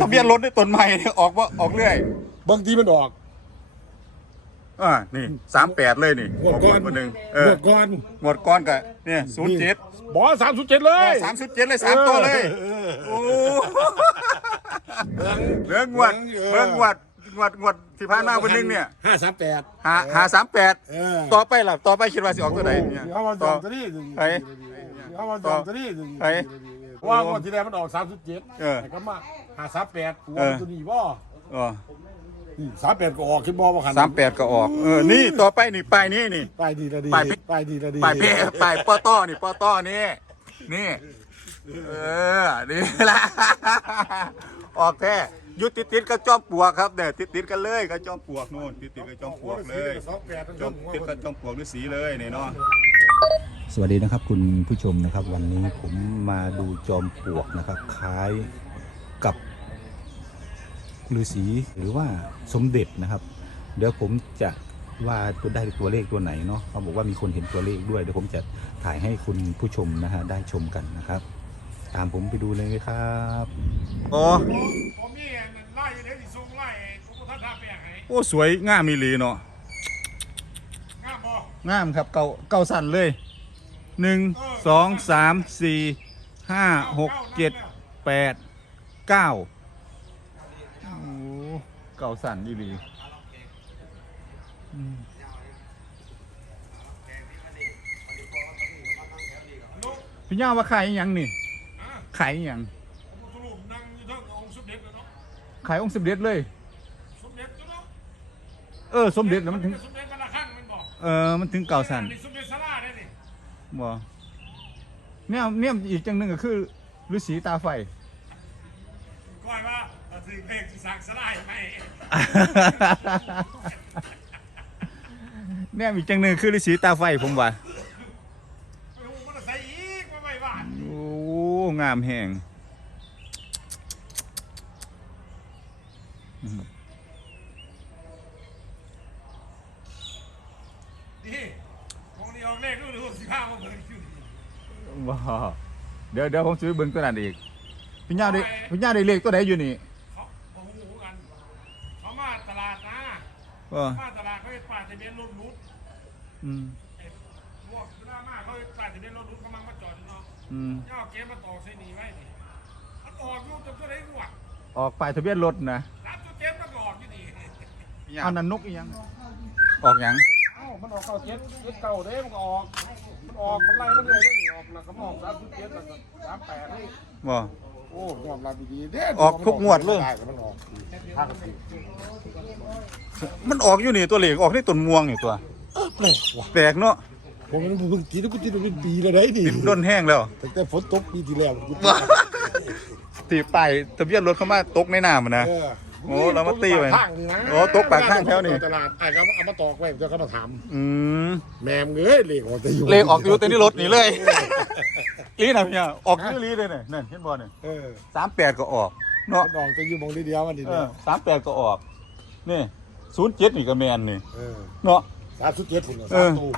ทะเบียนรถได้ต้นใหม่เนี่ยออกว่าออกเรื่อยบางทีมันออกอ่านี่สามแปดเลยนี่งวดก่อนมาหนึ่งเอหมอดก่อนหมดก้อนกับเนี่ยศูนย์เจ็ดบอสามศูนย์เจ็ดเลยสามสิบเจ็ดเลยสามตัวเลยออโอ้เหลืองงวดเออเหลืองงวดงวดงวดที่ผ่านมาวันหนึงเนี่ยห้าสามแปดหาหาสามแปดเออต่อไปล่ะต่อไปคิดว่าสิออกตัวไหนเนี่ยเขามาจต่อองตัวนี้ไอ้เขามาจองตัวนี้ไอ้ ว่างวดที่แล้วมันออกสามสิบเจ็ดเออก็มาหาสามแปดกูเออว่าตัวนี้บ่อ๋อสามแปดก็ออกคิดบ่ว่าขันสามแปดก็ออก เออ นี่ต่อไปนี่ป้ายนี้นี่ ไปดีละดีไป ไปดีละดีป้ายเพ่ป้ายปอต้อนี่ปอต้อนี่ นี่ เออ นี่ละออกแท้อยุติดติดๆกับจอมปลวกครับเนี่ยติดติดๆกันเลยกับจอมปลวกโน่นติดติดๆกับจอมปลวกเลยสองแปดทั้งจอมติดกับจอมปลวกฤาษีเลยนี่เนาะ สวัสดีนะครับคุณผู้ชมนะครับวันนี้ผมมาดูจอมปลวกนะครับ คล้ายกับฤาษีหรือว่าสมเด็จนะครับ เดี๋ยวผมจะว่าตัวได้ตัวเลขตัวไหนเนาะเขาบอกว่ามีคนเห็นตัวเลขด้วยเดี๋ยวผมจะถ่ายให้คุณผู้ชมนะฮะได้ชมกันนะครับ ตามผมไปดูเลยครับโอ้ผมนี่ไล่อยู่เดี๋ยวสิส่งไล่ผมท่านท่าแปลงให้โอ้สวยงามมีหลีเนาะงามบ่งามครับเก่าเก่าสั่นเลย หนึ่งสองสามสี่ห้าหกเจ็ดแปดเก้าโอ้เก่าสั่นดีดีอืมพี่ย่าว่าขายอิหยังนี่ขายอิหยังสรุปนั่งอยู่ทั้งองค์สมเด็จแล้วเนาะขายองค์สมเด็จเลย สมเด็จเนาะเออสมเด็จแล้วมันถึงสมเด็จมันละขั้นมันบอกเออมันถึงเก่าสั่นนี่สมเด็จสลาได้นี่ บ่เนี่ยเนี่ยอีกจังหนึ่งก็คือฤาษีตาไฟ ก้อยว่าเอาถือเพลงสิสั่งสลายไหมเนี่ยอีกจังหนึ่งคือฤาษีตาไฟผมว่าโอ้โหมันใส่อีกมาไม่ว่าโอ้ งามแหง ดีมองนี่ออกเลขดูดูสิบห้ามาเบิ่งอยู่ ว้า เดี๋ยวเดี๋ยวผมซื้อเบิ้งตัวนั้นอีกพี่ย่าได้พี่ย่าได้เลขตัวไหนอยู่นี่เขาบอกหูกันเขามาตลาดนะเออมาตลาดเขาไปป่าทะเบียนรถรุดอืมไอ้พวกหน้ามาเขาไปป่าทะเบียนรถรุดเขามังมาจอดอยู่เนาะอืมย่าเอาเกมมาตอกใส่หนีไว้นี่มันออกอยู่จนตัวไหนรู้อะออกป้ายทะเบียนรถนะรับตัวเกมมันก็ออกอยู่นี่เอานันนกอีหยังออกหยัง เอ้ามันออกเก้าเจ็ดเจ็ดเก้าเด้มันก็ออก มันออกมันไล่มันเลยเด้นี่ออกแล้วก็ออกสามสิบเจ็ดแล้วก็สามแปดนี่บ่ โอ้ยอมรับดีๆเด้ออกทุกงวดเลย ได้ก็มันออกห้าสิบมันออกอยู่นี่ตัวเลขออกที่ต้นม่วงนี่ตัวแปลกว่ะแปลกเนาะผมมันเพิ่งตีแล้วกูตีมาเป็นปีแล้วได้ดิดินด้นแห้งแล้วตั้งแต่ฝนตกปีที่แล้วกูตีตีป้ายทะเบียนรถเข้ามาตกในน้ำอะนะเออ โอ้เรามาตีไว้ข้างนี่นะโอ้ตกปากข้างแถวนี่ ตลาดไอ้ก็เอามาตอกไว้เดี๋ยวเขามาถามอืมแมมเอ้ยเลขออกแต่อยู่เลขออกอยู่แต่นี่รถนี่เลยลีนะพี่อะออกชื่อลีเลยเนี่ยนั่นเห็นบอลเนี่ยเออสามแปดก็ออกเนาะมันออกแต่อยู่หมองเดียวมันนี่เอเนี่อยสามแปดก็ออกนี่ศูนย์เจ็ดนี่ก็แมนนี่เออเนาะ สามสุดเจ็ดฝุ่นเอสามอ ตู้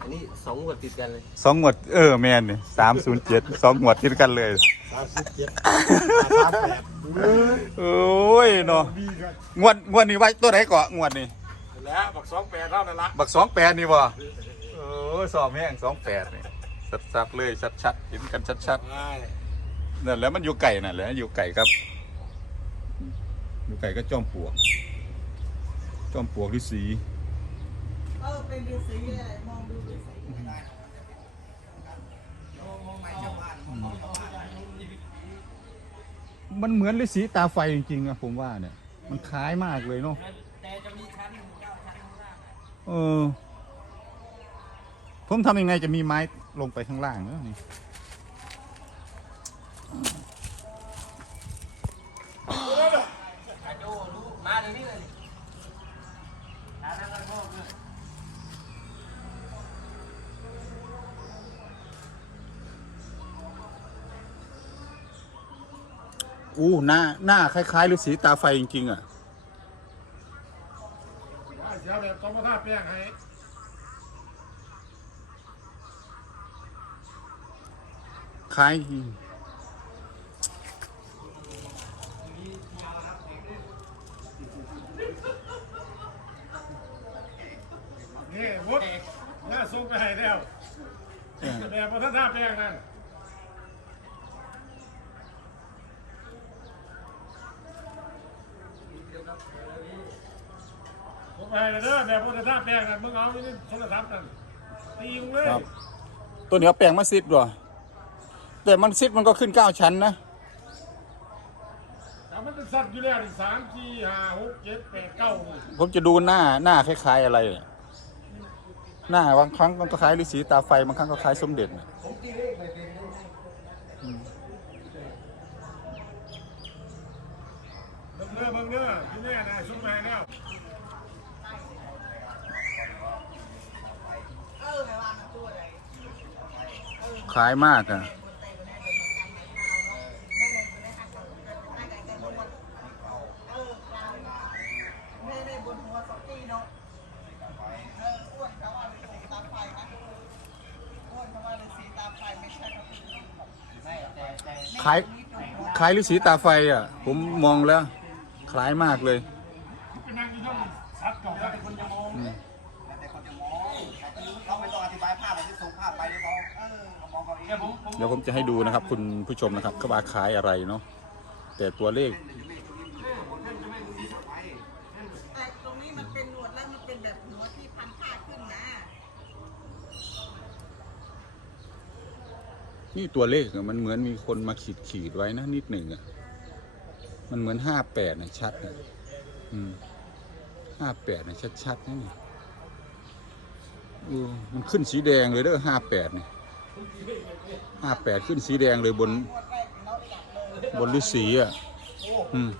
อันนี้สองงวดติดกันเลย สองงวดเออแมนนี่สามศูนย์เจ็ดสองงวดติดกันเลย สามสุดเจ็ดสามแปด เออโอ้ยเนาะดีกันงวดงวดนี้ไว้ตัวไหนก่อนงวดนี้แล้วบักสองแปดเท่านั้นละบักสองแปดนี่บ่เออสอบแห้งสองแปดนี่ชัดๆเลยชัดๆเห็นกันชัดใช่ๆนั่นแหล้วมันอยู่ไก่นั่นแหละอยู่ไก่ครับ อยู่ไก่ก็จอมปลวกจอมปลวกฤาษี เออเป็นฤาษีเลยมองดูฤาษี มันเหมือนฤาษีตาไฟจริงๆนะผมว่าเนี่ยมันคล้ายมากเลยเนาะเออ ผมทำยังไงจะมีไม้ลงไปข้างล่างเนอะนี่มาเลยนี่เลย อู้หน้าหน้าคล้ายๆฤาษีตาไฟจริง ๆ อะเล้าทาแป้งใคล้ายนี่ยวุฒิน่าส่งไปให้แล้วแต่พอท่านทาแป้งนั่น ผมไปเลยเด้อแบบพัฒนาแปลงนั่นมึงเอาไว้ในโทรศัพท์นั่นตีมึงเลยครับ ตัวนี้เอาแปลงมาซิดด้วยแต่มันซิดมันก็ขึ้นเก้าชั้นนะ แต่มันเป็นสัตว์อยู่แล้วนี่สามสี่ห้าหกเจ็ดแปดเก้านี่ผมจะดูหน้าหน้าคล้ายๆอะไรเนี่ยหน้าบางครั้งมันก็คล้ายฤาษีตาไฟบางครั้งก็คล้ายสมเด็จเนี่ยเบิ่งเด้อเบิ่งเด้อที่แน่นะชุดม่แล้วเออแต่ว่ามันตัวอะไรคล้ายมากอะขาว่าเป็นสีตาไฟนะอ้วนเขาว่าเป็นสีตาไฟไม่ใช่คล้ายคล้ายฤาษีตาไฟอะ ผมมองแล้ว คล้ายมากเลยไปนั่งอยู่ช่องสัตว์เก่าได้คนจะมองแต่คนจะมองเราไม่ต้องอธิบายภาพอะไรที่ส่งภาพไปเลยเราเออเรามองเขาเองเดี๋ยวผมจะให้ดูนะครับคุณผู้ชมนะครับก็ว่าคล้ายอะไรเนาะแต่ตัวเลขแต่ตรงนี้มันเป็นหนวดแล้วมันเป็นแบบหัวที่พันผ้าขึ้นนะนี่ตัวเลขอะมันเหมือนมีคนมาขีดขีดๆไว้นะนิดหนึ่งอะ มันเหมือนห้าแปดนะชัดนะอืมห้าแปดนะชัดชัดๆนะนี่อือมันขึ้นสีแดงเลยเด้อห้าแปดเนี่ยห้าแปดขึ้นสีแดงเลยบนหนวดแรกเราจับเลยบนฤาษีอะ อืม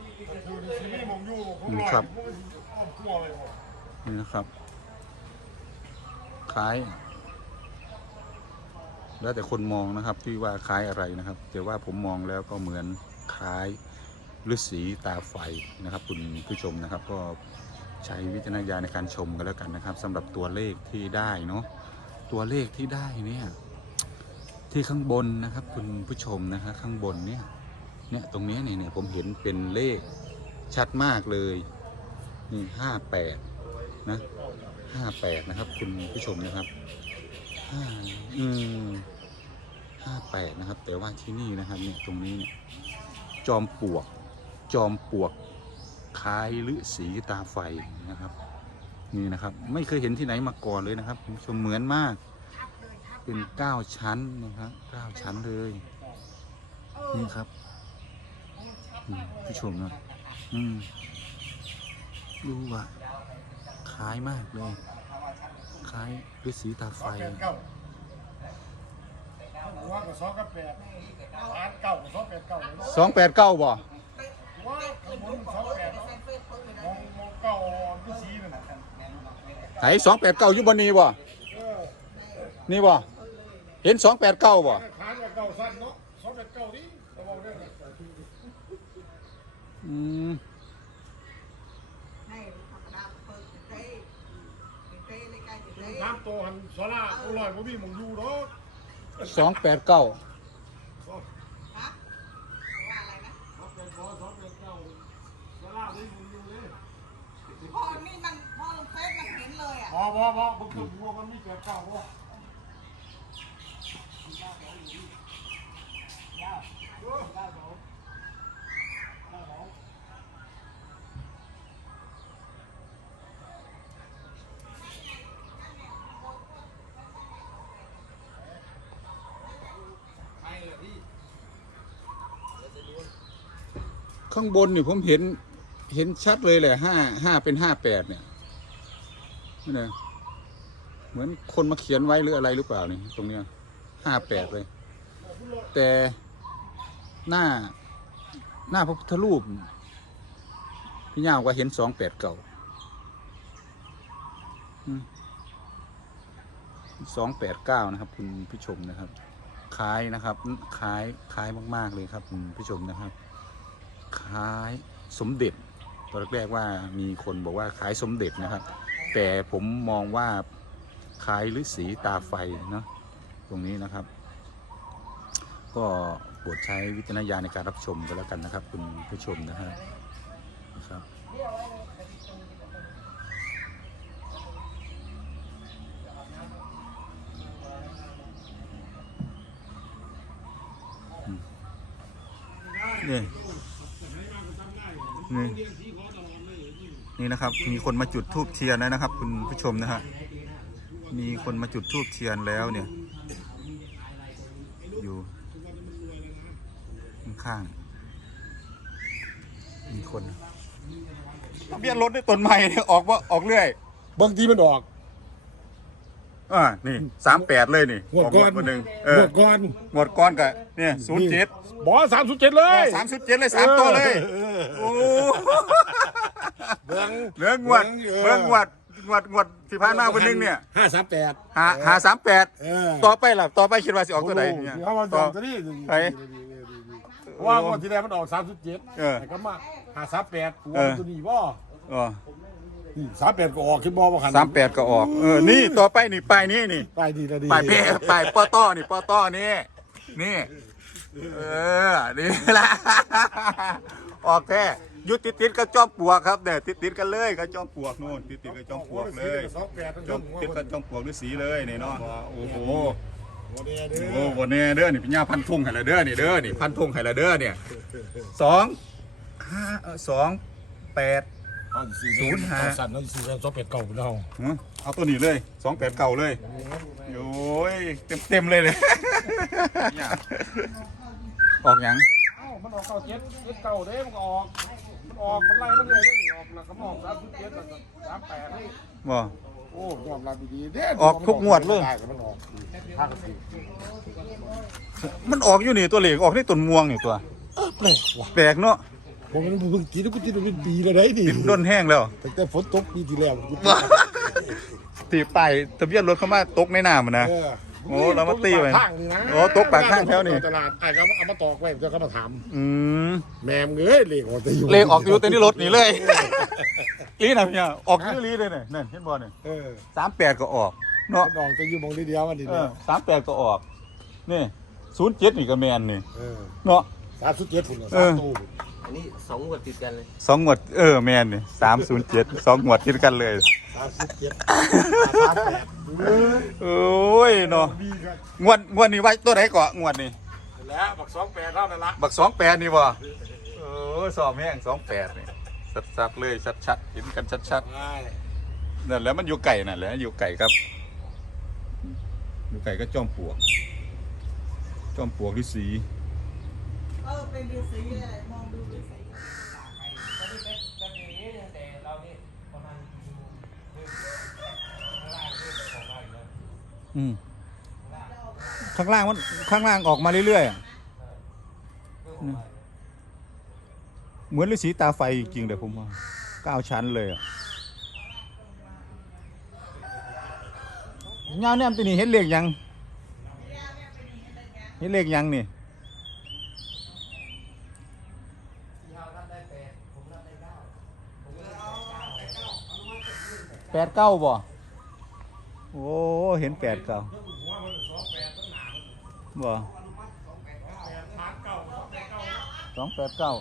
ครับนี่นะครับคล้าย แล้วแต่คนมองนะครับที่ว่าคล้ายอะไรนะครับ แต่ว่าผมมองแล้วก็เหมือนคล้าย ฤาษีตาไฟนะครับคุณผู้ชมนะครับก็ใช้วิจารณญาณในการชมกันแล้วกันนะครับสำหรับตัวเลขที่ได้เนาะตัวเลขที่ได้เนี่ยที่ข้างบนนะครับคุณผู้ชมนะฮะข้างบนเนี่ยเนี่ยตรงนี้เนี่ยเนี่ยผมเห็นเป็นเลขชัดมากเลยนี่ห้าแปดนะห้าแปดนะครับ คุณผู้ชมนะครับห้าอืมห้าแปดนะครับ แต่ว่าที่นี่นะครับเนี่ยตรงนี้เนี่ยจอมปลวก จอมปลวกคล้ายฤาษีตาไฟนะครับ นี่นะครับไม่เคยเห็นที่ไหนมาก่อนเลยนะครับคุณผู้ชมเหมือนมากเป็นเก้าชั้นนะครับเก้าชั้นเลยนี่ครับอืมผู้ชมนะอืมดูว่าคล้ายมากเลยคล้ายฤาษีตาไฟแปดเก้าหัวกับสองกับแปดฐานเก้ากับ ไหนสองแปดเก้าอยู่บนนี้บ่เออนี่บ่เห็นสองแปดเก้าบ่ฐานกับเก้าสั้นเนาะสองแปดเก้าดิระวังเรื่องนั้นอืมให้ธรรมดาเปิดเต้เต้เลยใกล้เต้ถามตัวหันโซล่ากูลอยบ่มีหมองอยู่ดอกสองแปดเก้าฮะว่าอะไรนะ สองแปดสองสองแปดเก้าโซล่าบ่มีหมองอยู่เลย พ่อนี่มันพ่อลงเฟซมันเห็นเลยอะ พอพอพอบ่คือหัวมันมีแปดเก้าบ่ข้างบนนี่ผมเห็น เห็นชัดเลยแหละห้าห้าเป็นห้าแปดเนี่ยนี่นะเหมือนคนมาเขียนไว้หรืออะไรหรือเปล่านี่ตรงเนี้ยห้าแปดเลย แต่หน้าหน้าพระพุทธรูป พี่ย่ากว่าเห็นสองแปดเก่าสองแปดเก้านะครับ คุณผู้ชมนะครับคล้ายนะครับคล้ายคล้ายมาก ๆ เลยครับคุณผู้ชมนะครับคล้ายสมเด็จ ตอนแรกว่ามีคนบอกว่าคล้ายสมเด็จนะครับ แต่ผมมองว่าคล้ายฤาษีตาไฟเนาะตรงนี้นะครับ ก็โปรดใช้วิจารณญาณในการรับชมกันแล้วกันนะครับ คุณผู้ชมนะะครับเนี่ยเนี่ย นี่นะครับ มีคนมาจุดทูบเทียนแล้วนะครับ คุณผู้ชมนะฮะมีคนมาจุดทูบเทียนแล้วเนี่ย อยู่ข้างๆมีคนทะเบียนรถได้ต้นใหม่เนี่ยออกว่าออกเรื่อยบางทีมันออกอ่านี่สามแปดเลยนี่งวดก่อนมาหนึ่งเอหมอดก่อนหมดก้อนกับเนี่ยศูนย์เจ็ดบอสามสุดเจ็ดเลยสามศูนย์เจ็ดเลยสามตัวเลยออโอ้ เบิ้งเหลืองวดเออเบิ่งงวดงวดงวดที่ผ่านมาวันนึงเนี่ยห้าสามแปด หาหาสามแปดเออ ต่อไปล่ะต่อไปคิดว่าสิออกตัวใดเนี่ยเขามาต่ต่ออตัวนี้ไหนเพราะว่างวดที่แล้วมันออกสามสุดเจ็ดเออแต่ก็มาห้าสามแปดกูเอว่าอตัวนี้บ่อ๋อสามแปดก็ออกคิดบ่ว่าขันสามแปดก็ออกเออนี่ต่อไปนี่ป้ายนี้นี่ไปดีนะดีป้ายเพ่ป้ายปอต้อนี่ปอต้อนี่นี่เออนี่ละออกแท้ อยุติดติดๆกับจอมปลวกครับเนี่ยติดติดๆกันเลยกับจอมปลวกโน่นติดติดๆกับจอมปลวกเลยสองแปดทั้งจอมติดกับจอมปลวกฤาษีเลยนี่เนาะโอ้โหโอ้โหเด้อโอ้โหวันนี้เด้อนี่พี่ย่าพันทุ่งไห้ละเด้อนี่เด้อนี่พันทุ่งไห้ละเด้อเนี่ยสองห้าเอ่อสองแปด ศูนย์ห้า สั่นนั่นสี่ส่วนสองแปดเก่าเราฮะเอาตัวนี้เลยสองแปดเก่าเลยโอ้ยเต็มเต็มๆเลยเลยออกหยัง เอ้ามันออกเก่าเจ็ดเจ็ดเก่าเด้มันก็ออก มันออกมันไล่มันเลยเด้นี่ออกนะก็ออกสามสุดเจ็ดแล้วก็สามแปดนี่บ่โอ้ยอมรับดีๆเด้ออกทุกงวดเลย ได้แต่มันออกห้าสิบมันออกอยู่นี่ตัวเหล็กออกในต้นม่วงนี่ตัวแปลกว่ะแปลกเนาะผมมันเพิ่งกินแล้วกูกินมาเป็นปีแล้วได้ดิโดนแห้งแล้วตั้งแต่ฝนตกปีที่แล้วกูตีป้ายทะเบียนรถเข้ามาตกในน้ำอะนะ เออโอ้เรามาตีไว้ข้างนี่นะโอ้ตกปากข้างแถวนี่ ตลาดไอ้ก็เอามาตอกไว้เดี๋ยวเขามาถามอืมแมมเอ้ยเลขออกแต่อยู่เลขออกอยู่แต่นี่รถนี่เลยลีนะพี่เนี่ยออกอยู่ลีเลยเนี่ยนั่นเห็นบ่เนี่ยเออสามแปดก็ออกเนาะมันออกแต่อยู่มองทีเดียวมันดีเอเดียอวสามแปดก็ออกนี่ศูนย์เจ็ดนี่ก็แมนนี่เออเนาะ สามสุดเจ็ดฝุ่นเอสามอตู้อันนี้สองงวดติดกันเลย สองหมวดเออแมนนี่สามศูนย์เจ็ดสองหมวดติดกันเลย สามสุดเจ็ดสามแปดเออโอ้ยเนาะดีครับงวดงวดนี้ไว้ตัวไหนก่อนงวดนี้ แล้วบักสองแปดเท่านั้นละบักสองแปดนี่บ่เออสอบแห้งสองแปดนี่สัดๆเลยชัดๆเห็นกันชัดใช่ๆนั่นแหล้วมันอยู่ไก่นั่นแหละอยู่ไก่ครับ อยู่ไก่ก็จอมปลวก จอมปลวกฤาษี เออเป็นฤาษีเลยมองดูฤาษี อืมข้างล่างมันข้างล่างออกมาเรื่อยๆอะนะเหมือนฤาษีตาไฟจริงๆเลยผมว่าเก้าชั้นเลยอะเงาเนี่ยตัวนี้เห็นเลขยัง เห็นเลขยังนี่แปดเก้าบ่ โอ้เห็นแปดเก้าบ่สองแปดเก้า